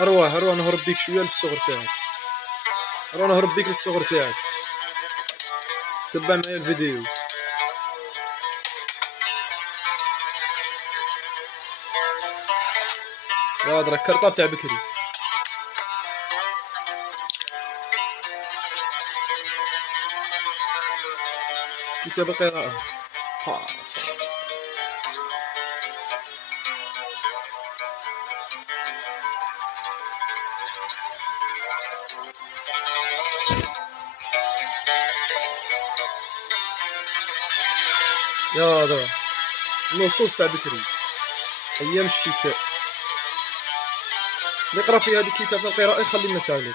اروح نهرب بيك شويه للصغر تاعك. اروح نهرب بيك للصغر تاعك. تبع معايا الفيديو. يا درك الكرطه تاع بكري. كتاب القراءه. ها. يا هذا النصوص تاع بكري، ايام الشتاء. نقرا في هذا الكتاب القراءه يخلي لنا تعليق.